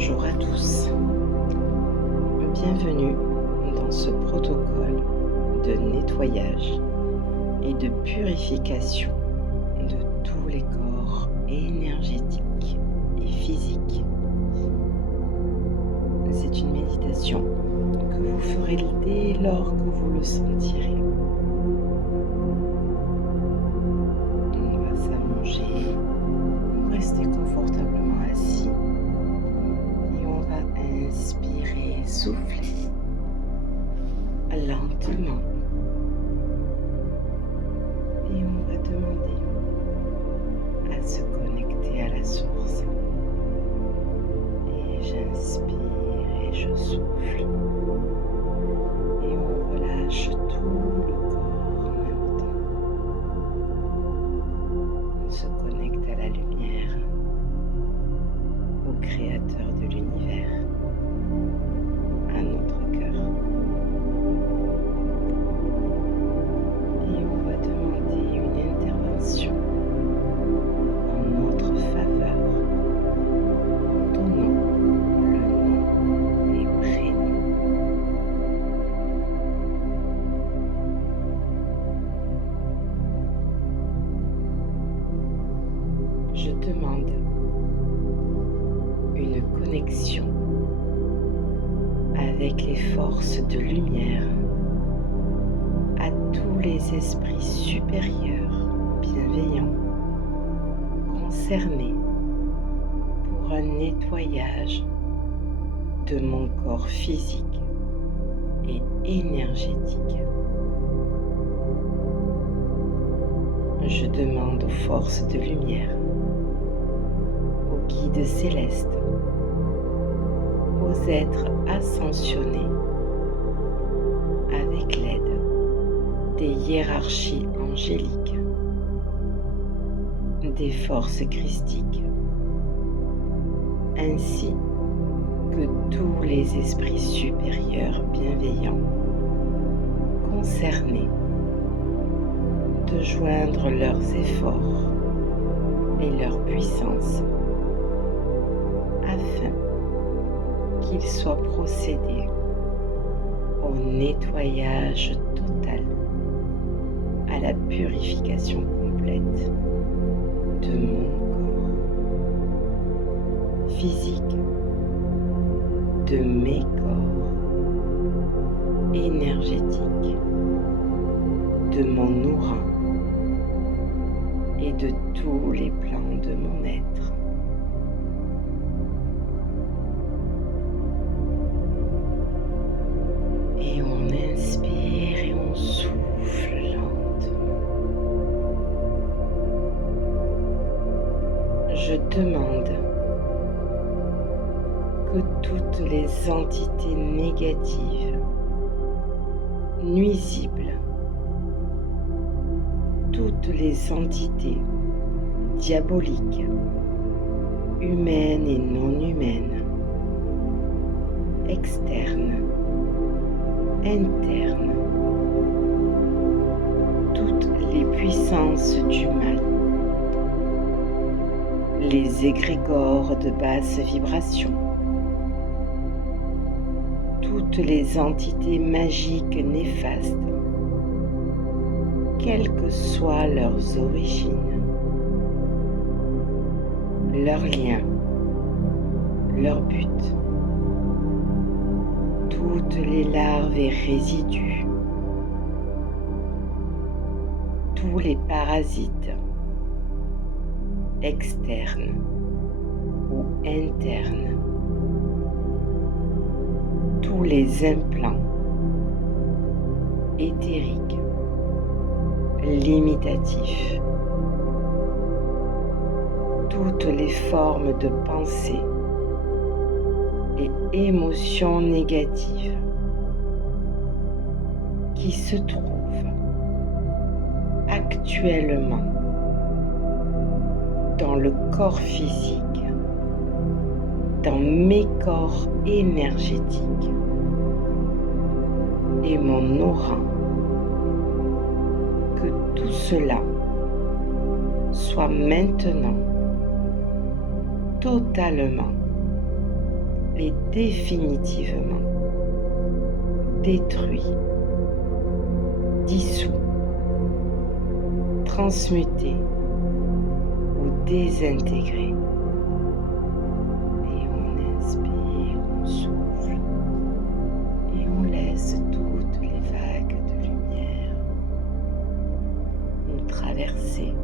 Bonjour à tous, bienvenue dans ce protocole de nettoyage et de purification de tous les corps énergétiques et physiques. C'est une méditation que vous ferez dès lors que vous le sentirez. On va s'allonger ou rester confortablement assis. On va inspirer, souffler lentement et on va demander à se connecter à la source. Et j'inspire et je souffle et on relâche tout le corps en même temps. On se connecte à la lumière, au créateur de l'univers, à notre cœur. Et on va demander une intervention en notre faveur, en donnant le nom et prénom. Je demande une connexion avec les forces de lumière, à tous les esprits supérieurs bienveillants concernés pour un nettoyage de mon corps physique et énergétique. Je demande aux forces de lumière, aux guides célestes, aux êtres ascensionnés, avec l'aide des hiérarchies angéliques, des forces christiques, ainsi que tous les esprits supérieurs bienveillants concernés, de joindre leurs efforts et leur puissance afin qu'il soit procédé au nettoyage total, à la purification complète de mon corps physique, de mes corps énergétiques, de mon aura et de tous les plans de mon être. Et on inspire et on souffle lentement. Je demande que toutes les entités négatives, nuisibles, toutes les entités diaboliques, humaines et non humaines, externes, internes, toutes les puissances du mal, les égrégores de basse vibration, toutes les entités magiques néfastes, quelles que soient leurs origines, leurs liens, leur but, toutes les larves et résidus, tous les parasites, externes ou internes, tous les implants éthériques, limitatifs, toutes les formes de pensée et émotions négatives qui se trouvent actuellement dans le corps physique, dans mes corps énergétiques et mon aura, que tout cela soit maintenant totalement est définitivement détruit, dissous, transmuté ou désintégré. Et on inspire, on souffle et on laisse toutes les vagues de lumière nous traverser,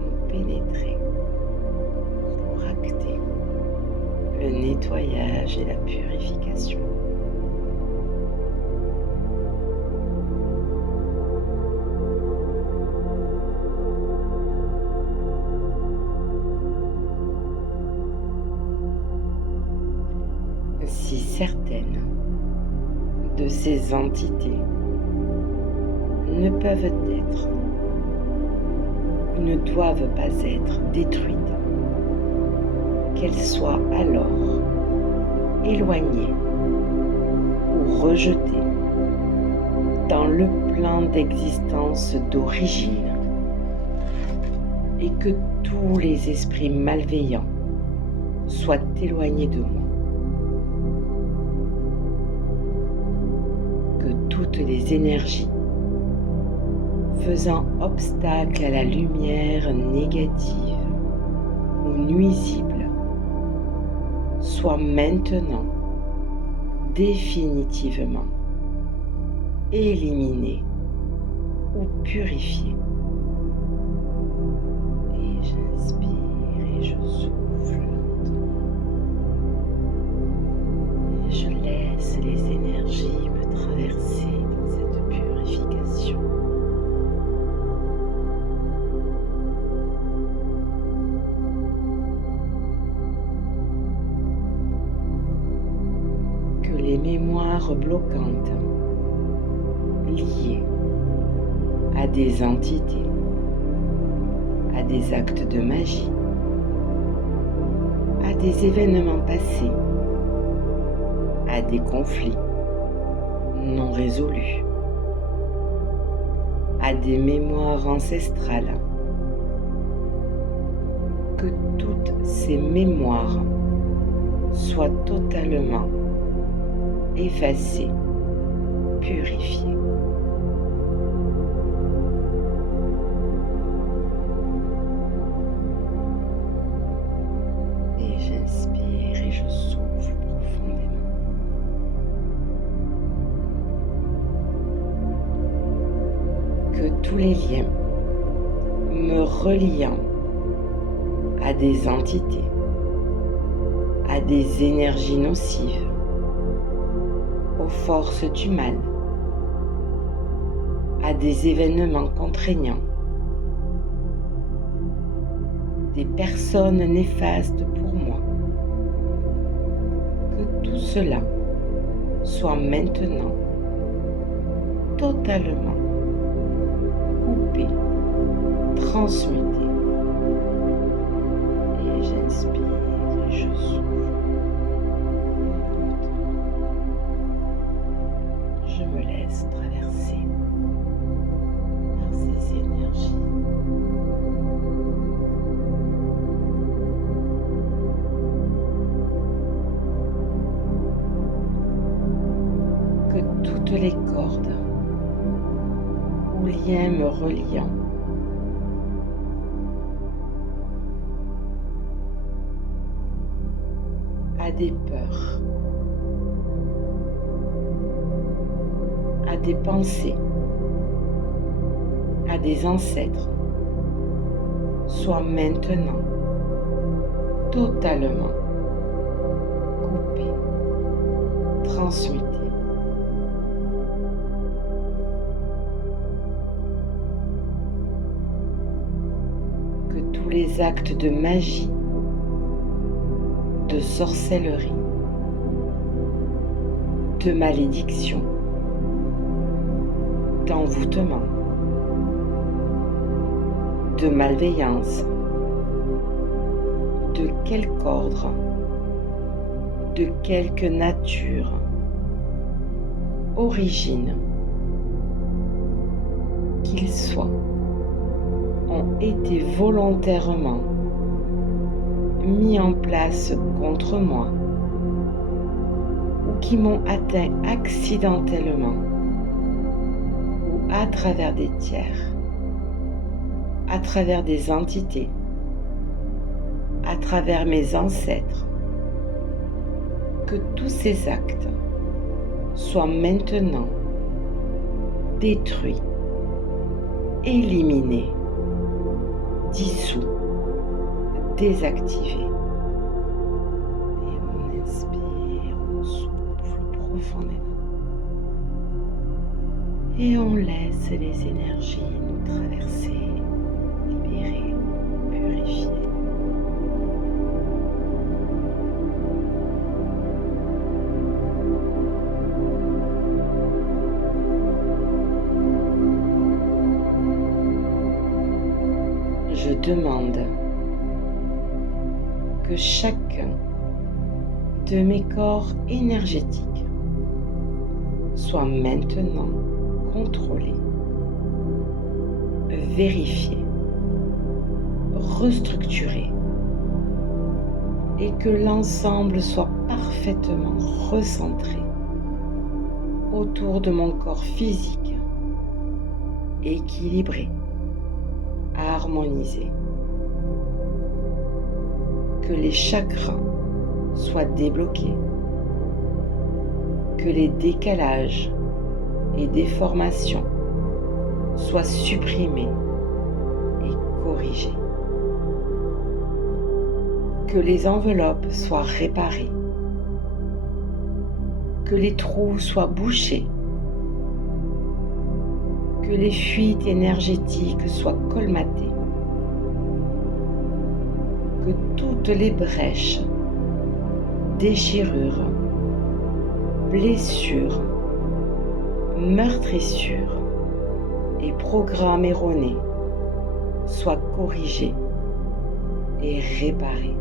nous pénétrer pour acter le nettoyage et la purification. Si certaines de ces entités ne peuvent être ou ne doivent pas être détruites, qu'elles soient alors éloignées ou rejetées dans le plan d'existence d'origine et que tous les esprits malveillants soient éloignés de moi. Que toutes les énergies faisant obstacle à la lumière négative ou nuisible soient maintenant définitivement éliminées ou purifiées. Et j'inspire et je souffle lentement. Et je laisse les énergies me traverser dans cette purification. Que les mémoires bloquantes liées à des entités, à des actes de magie, à des événements passés, à des conflits non résolus, à des mémoires ancestrales, que toutes ces mémoires soient totalement effacées, purifiées. Et j'inspire et je souffle profondément. Que tous les liens me reliant à des entités, à des énergies nocives, aux forces du mal, à des événements contraignants, des personnes néfastes pour moi, que tout cela soit maintenant totalement coupé, transmuté. Et j'inspire et je souffle lentement. Je me laisse traverser par ces énergies. Que toutes les cordes ou liens me reliant à des peurs, à des pensées, à des ancêtres, soient maintenant totalement coupés, transmutés. Que tous les actes de magie, de sorcellerie, de malédiction, d'envoûtement, de malveillance, de quelque ordre, de quelque nature, origine, qu'ils soient, ont été volontairement mis en place contre moi qui m'ont atteint accidentellement ou à travers des tiers, à travers des entités, à travers mes ancêtres, que tous ces actes soient maintenant détruits, éliminés, dissous, désactivés. Et on inspire, on souffle profondément. Et on laisse les énergies nous traverser, libérer, purifier. Je demande que chacun de mes corps énergétiques soit maintenant contrôlé, vérifié, restructuré et que l'ensemble soit parfaitement recentré autour de mon corps physique, équilibré, harmonisé. Que les chakras soient débloqués, que les décalages et déformations soient supprimés et corrigés, que les enveloppes soient réparées, que les trous soient bouchés, que les fuites énergétiques soient colmatées, que toutes les brèches, déchirures, blessures, meurtrissures et programmes erronés soient corrigés et réparés.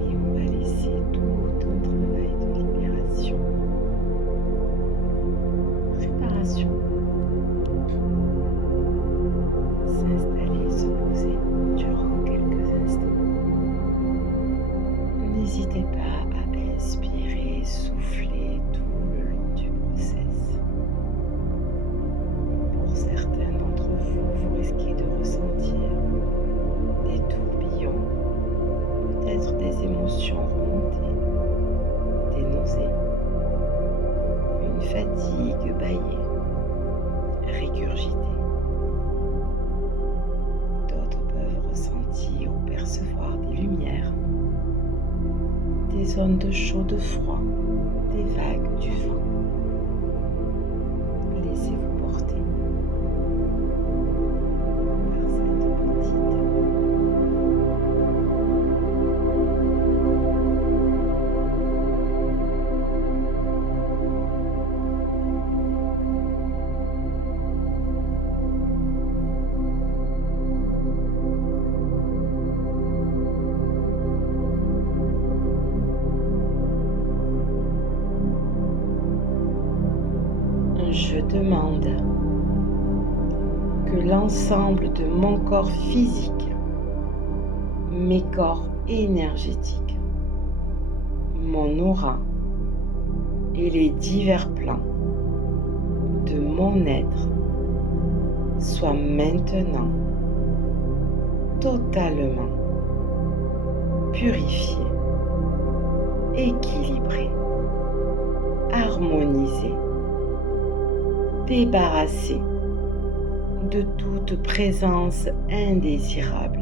Et on va laisser tout un travail de libération, réparation s'installer, se poser durant quelques instants. N'hésitez pas à inspirer, souffler tout le long du process. Pour certains d'entre vous, vous risquez de ressentir des tourbillons, peut-être des émotions remontées, des nausées, une fatigue bâillée, régurgitée. D'autres peuvent ressentir ou percevoir des lumières, des zones de chaud, de froid, des vagues, du vent. Laissez-vous porter par cette petite je demande que l'ensemble de mon corps physique, mes corps énergétiques, mon aura et les divers plans de mon être soient maintenant totalement purifiés, équilibrés, harmonisés, débarrassé de toute présence indésirable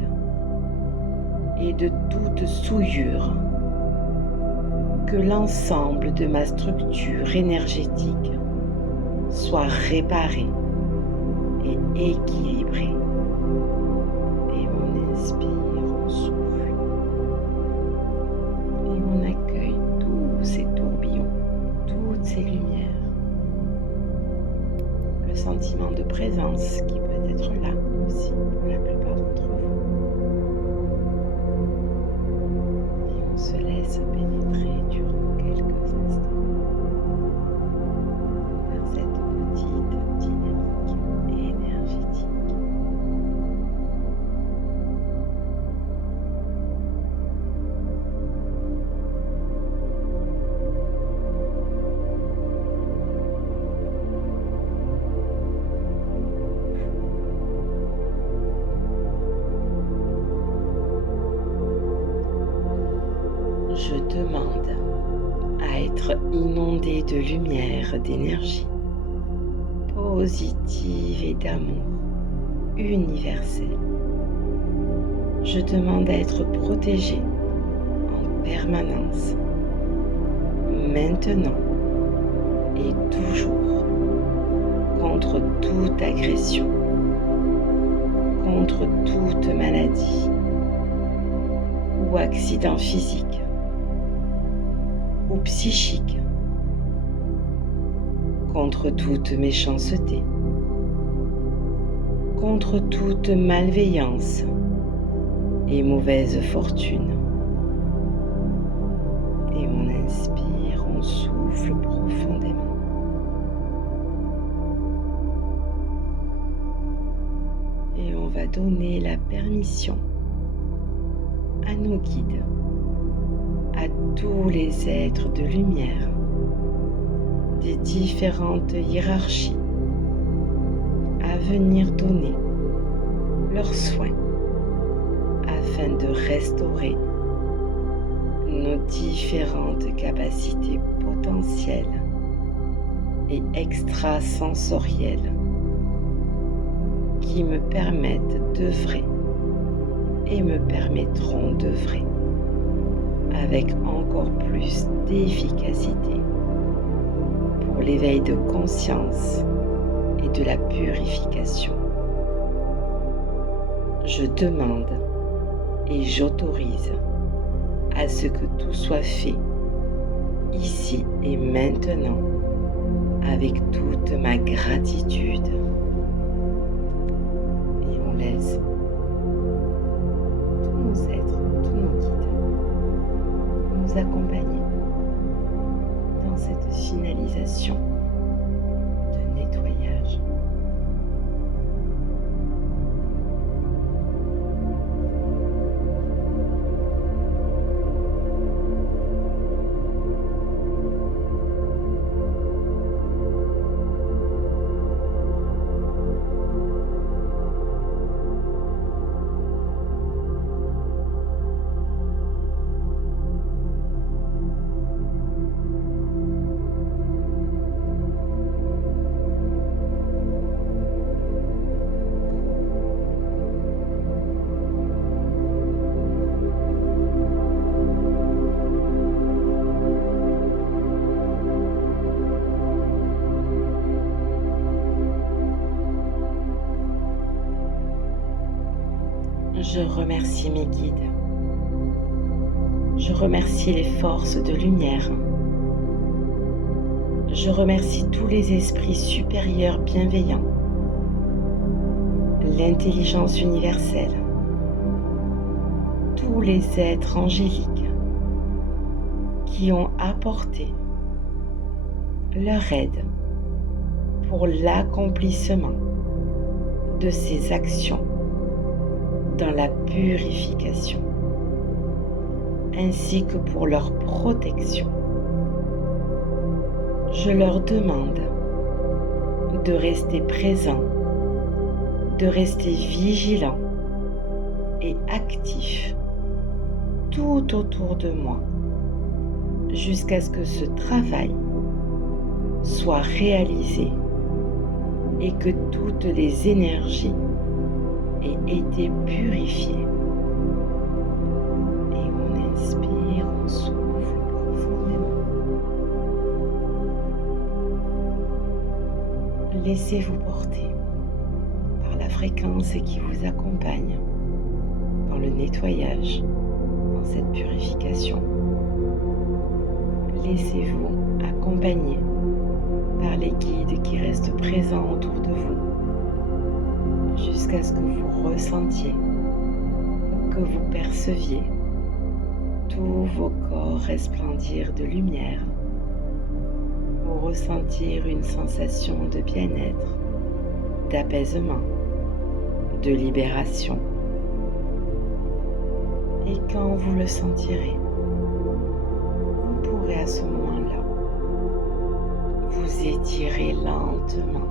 et de toute souillure, que l'ensemble de ma structure énergétique soit réparé et équilibré. Et on inspire, on souffle et on accueille tous ces tourbillons, toutes ces lumières. Le sentiment de présence qui peut être là aussi pour la plupart d'entre vous. Et on se laisse pénétrer durant quelques instants par cette petite dynamique énergétique. débordez de lumière, d'énergie positive et d'amour universel. Je demande à être protégé en permanence, maintenant et toujours, contre toute agression, contre toute maladie ou accident physique ou psychique, contre toute méchanceté, contre toute malveillance et mauvaise fortune. Et on inspire, on souffle profondément. Et on va donner la permission à nos guides, à tous les êtres de lumière des différentes hiérarchies à venir donner leurs soins afin de restaurer nos différentes capacités potentielles et extrasensorielles qui me permettent d'œuvrer et me permettront d'œuvrer avec encore plus d'efficacité pour l'éveil de conscience et de la purification. Je demande et j'autorise à ce que tout soit fait ici et maintenant avec toute ma gratitude. Et on laisse tous nos êtres, tous nos guides nous accompagner dans cette finalisation de nettoyage. Je remercie mes guides. Je remercie les forces de lumière. Je remercie tous les esprits supérieurs bienveillants, l'intelligence universelle, tous les êtres angéliques qui ont apporté leur aide pour l'accomplissement de ces actions dans la purification, ainsi que pour leur protection. Je leur demande de rester présents, de rester vigilants et actifs tout autour de moi jusqu'à ce que ce travail soit réalisé et que toutes les énergies aient été purifiées. Et on inspire, on souffle profondément. Laissez-vous porter par la fréquence qui vous accompagne dans le nettoyage, dans cette purification. Laissez-vous accompagner par les guides qui restent présents autour de vous jusqu'à ce que vous ressentiez ou que vous perceviez tous vos corps resplendir de lumière ou ressentir une sensation de bien-être, d'apaisement, de libération. Et quand vous le sentirez, vous pourrez à ce moment-là vous étirer lentement,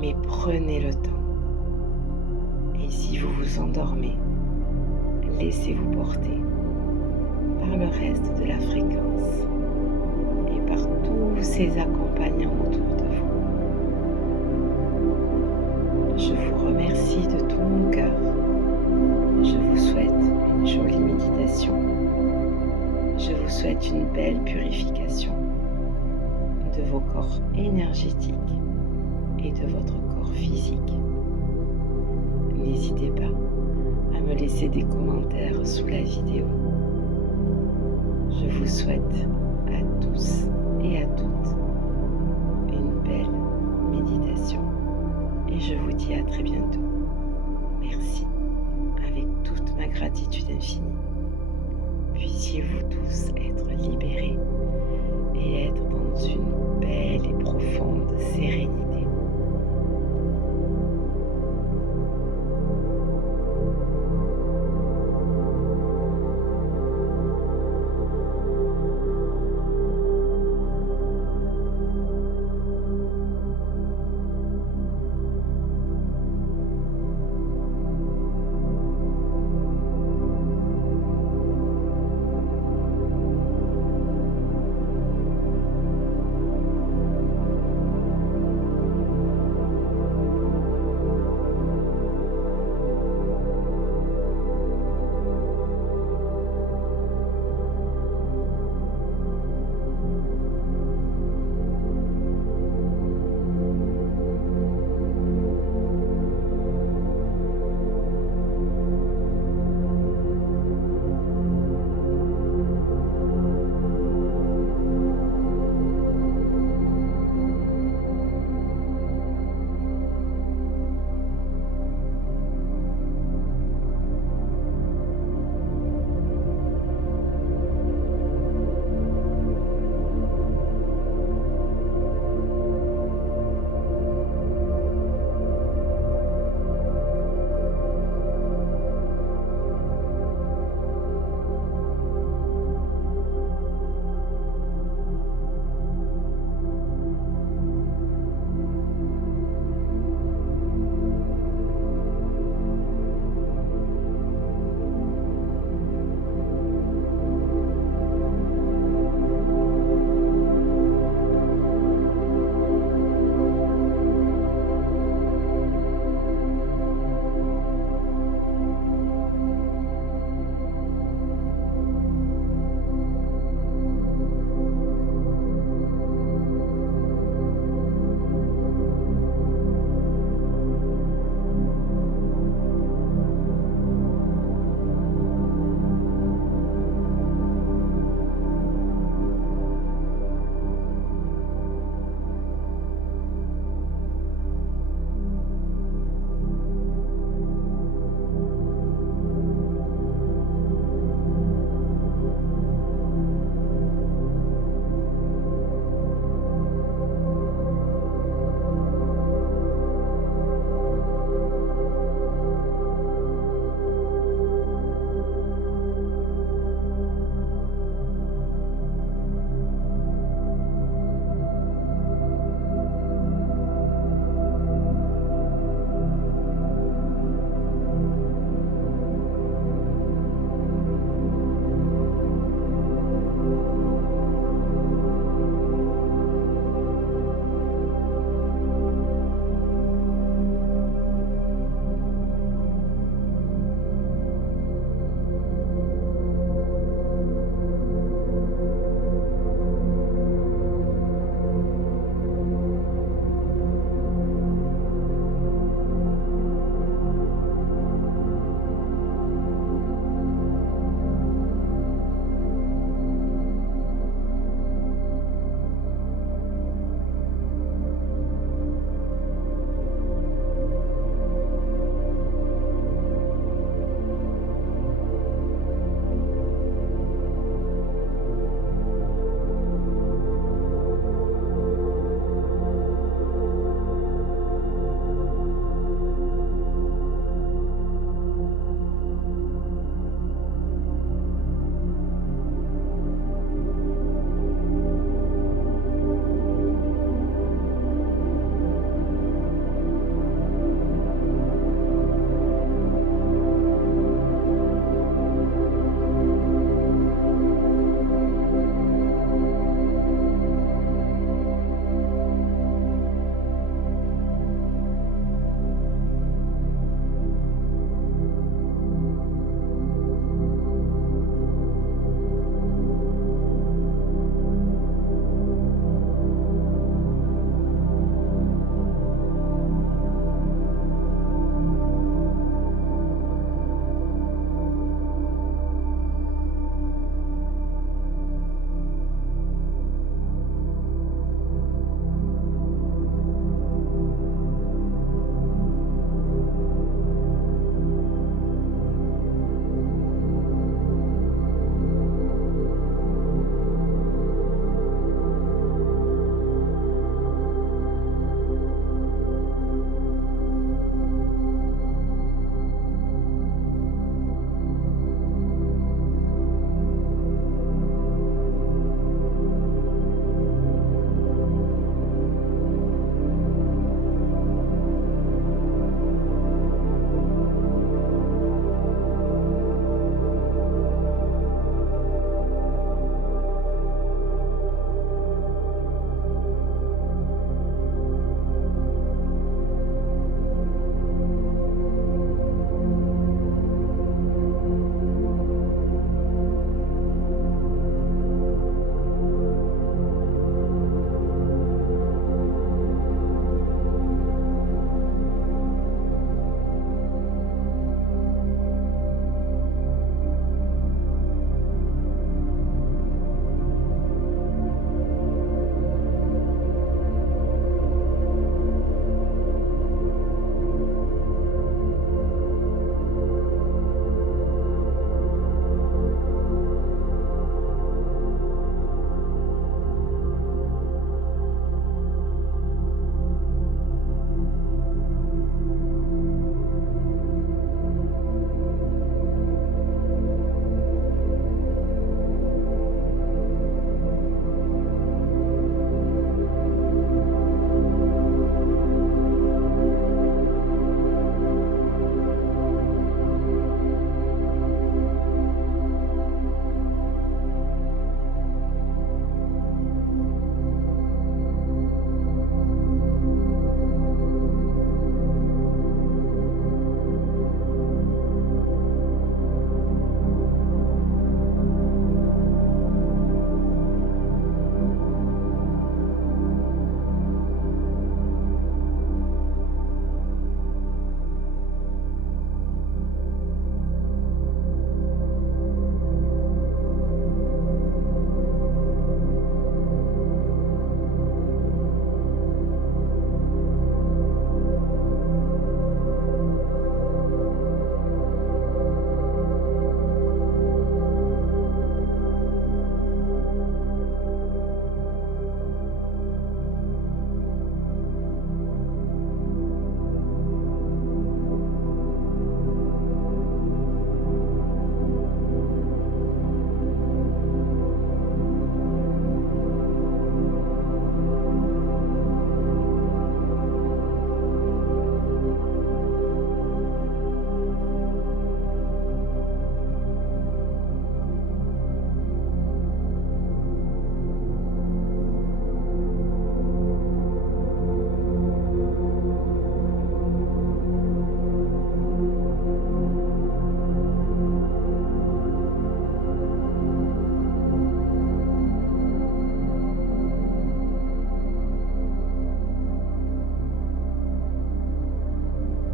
mais prenez le temps. Et si vous vous endormez, laissez-vous porter par le reste de la fréquence et par tous ces accompagnants autour de vous. Je vous remercie de tout mon cœur. Je vous souhaite une jolie méditation. Je vous souhaite une belle purification de vos corps énergétiques et de votre corps physique. N'hésitez pas à me laisser des commentaires sous la vidéo. Je vous souhaite à tous et à toutes une belle méditation et je vous dis à très bientôt. Merci, avec toute ma gratitude infinie. Puissiez-vous tous être libérés et être dans une belle et profonde sérénité.